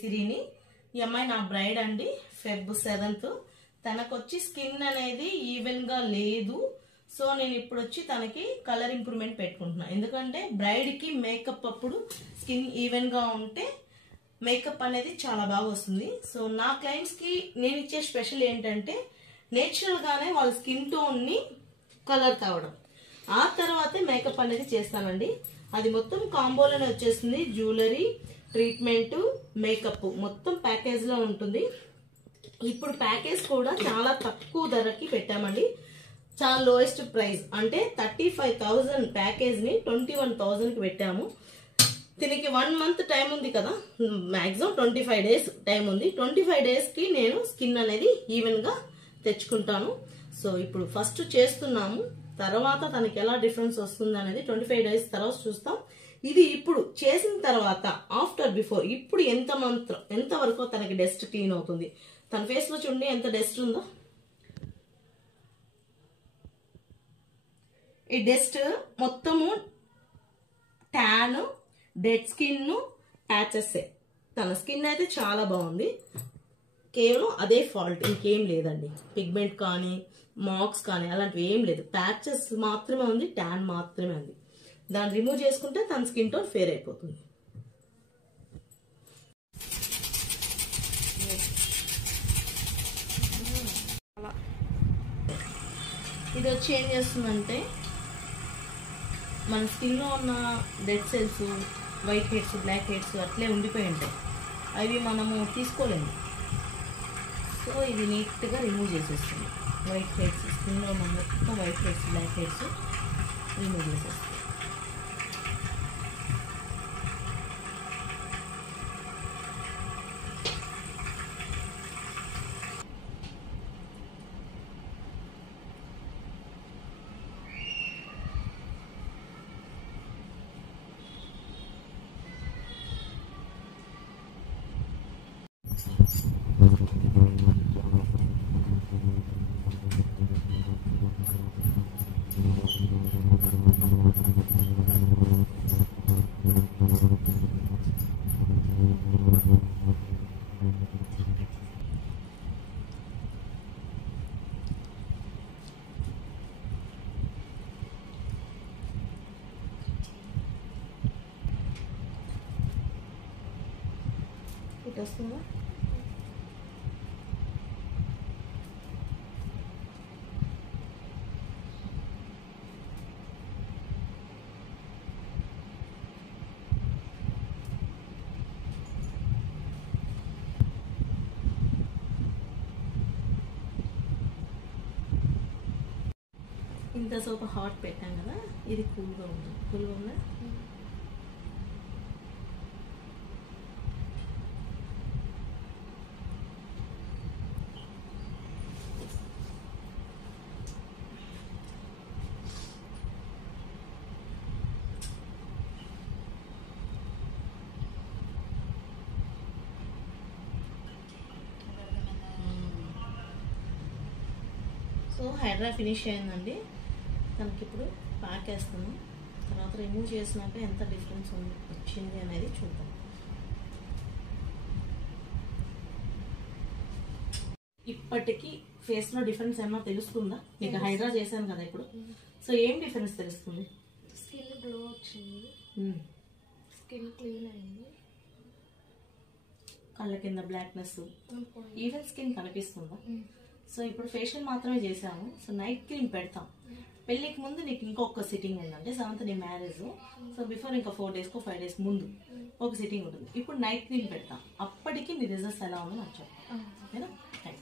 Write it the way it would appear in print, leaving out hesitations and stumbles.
సిరిని ఈ అమ్మాయి నా బ్రైడ్ అండి, ఫెబ్ 7th. తనకొచ్చి స్కిన్ అనేది ఈవెన్ గా లేదు. సో నేను ఇప్పుడు వచ్చి తనకి కలర్ ఇంప్రూవ్మెంట్ పెట్టుకుంటున్నా. ఎందుకంటే బ్రైడ్ కి మేకప్ అప్పుడు స్కిన్ ఈవెన్ గా ఉంటే మేకప్ అనేది చాలా బాగా వస్తుంది. సో నా క్లయింట్స్ కి నేను ఇచ్చే స్పెషల్ ఏంటంటే నేచురల్ గానే వాళ్ళ స్కిన్ టోన్ ని కలర్ తేవడం, ఆ తర్వాతే మేకప్ అనేది చేస్తానండి. అది మొత్తం కాంబోలోనే వచ్చేస్తుంది. జ్యువెలరీ, ట్రీట్మెంట్, మేకప్ మొత్తం ప్యాకేజ్ లో ఉంటుంది. ఇప్పుడు ప్యాకేజ్ కూడా చాలా తక్కువ ధరకి పెట్టామండి. చాలా లోయెస్ట్ ప్రైస్ అంటే 35,000 ప్యాకేజ్ ని 21,000 కి పెట్టాము. దీనికి 1 month టైం ఉంది కదా, మాక్సిమం 25 days టైం ఉంది. 25 days కి నేను స్కిన్ అనేది ఈవెన్ గా తెచ్చుకుంటాను. సో ఇప్పుడు ఫస్ట్ చేస్తున్నాము, తర్వాత తనకి ఎలా డిఫరెన్స్ వస్తుంది అనేది 25 days తర్వాత చూస్తాం. ఇది ఇప్పుడు చేసిన తర్వాత ఆఫ్టర్ బిఫోర్ ఇప్పుడు ఎంత వరకు తనకి డస్ట్ క్లీన్ అవుతుంది. తన ఫేస్ లో చూడండి ఎంత డస్ట్ ఉందో. ఈ డస్ట్ మొత్తము ట్యాన్, డెడ్ స్కిన్, ప్యాచెస్. తన స్కిన్ అయితే చాలా బాగుంది. కేవలం అదే ఫాల్ట్, ఇంకేం లేదండి. పిగ్మెంట్ కానీ మార్క్స్ కానీ అలాంటివి ఏం లేదు. ప్యాచెస్ మాత్రమే ఉంది, ట్యాన్ మాత్రమే ఉంది. దాన్ని రిమూవ్ చేసుకుంటే తన స్కిన్ టోన్ ఫేర్ అయిపోతుంది. ఇది వచ్చి ఏం చేస్తుందంటే మన స్కిన్ లో ఉన్న dead cells, whiteheads, blackheads అట్లే ఉండిపోయి ఉంటాయి. అవి మనము తీసుకోలేము. సో ఇది నీట్గా రిమూవ్ చేసేస్తుంది. వైట్ హెడ్స్, స్కిన్ లో మొత్తం whiteheads, blackheads remove చేసేస్తుంది. వస్తుందా? ఇంతసేపు హాట్ పెట్టాం కదా, ఇది కూల్గా ఉంది. కూల్గా ఉందా? సో హైడ్రా ఫినిష్ అయిందండి. తనకి ఇప్పుడు ప్యాక్ వేస్తాను. తర్వాత రిమూవ్ చేసినాక ఎంత డిఫరెన్స్ వచ్చింది అనేది చూద్దాం. ఇప్పటికి ఫేస్ లో డిఫరెన్స్ ఏమన్నా తెలుస్తుందా? మీకు హైడ్రా చేశాను కదా ఇప్పుడు. సో ఏం డిఫరెన్స్ తెలుస్తుంది? స్కిన్ గ్లో వచ్చింది, స్కిన్ క్లీన్ అయింది, కళ్ళ కింద బ్లాక్నెస్, ఈవెన్ స్కిన్ కనిపిస్తుందా? సో ఇప్పుడు ఫేషియల్ మాత్రమే చేసాము. సో నైట్ క్రీమ్ పెడతాం. పెళ్ళికి ముందు నీకు ఇంకొక సిట్టింగ్ ఉందంటే 7th నీ మ్యారేజ్. సో బిఫోర్ ఇంకా 4 days 5 days ముందు ఒక సిట్టింగ్ ఉంటుంది. ఇప్పుడు నైట్ క్రీమ్ పెడతాం. అప్పటికి నీ రిజల్ట్స్ ఎలా ఉందో నాకు చెప్పండి. ఓకేనా? Thank you.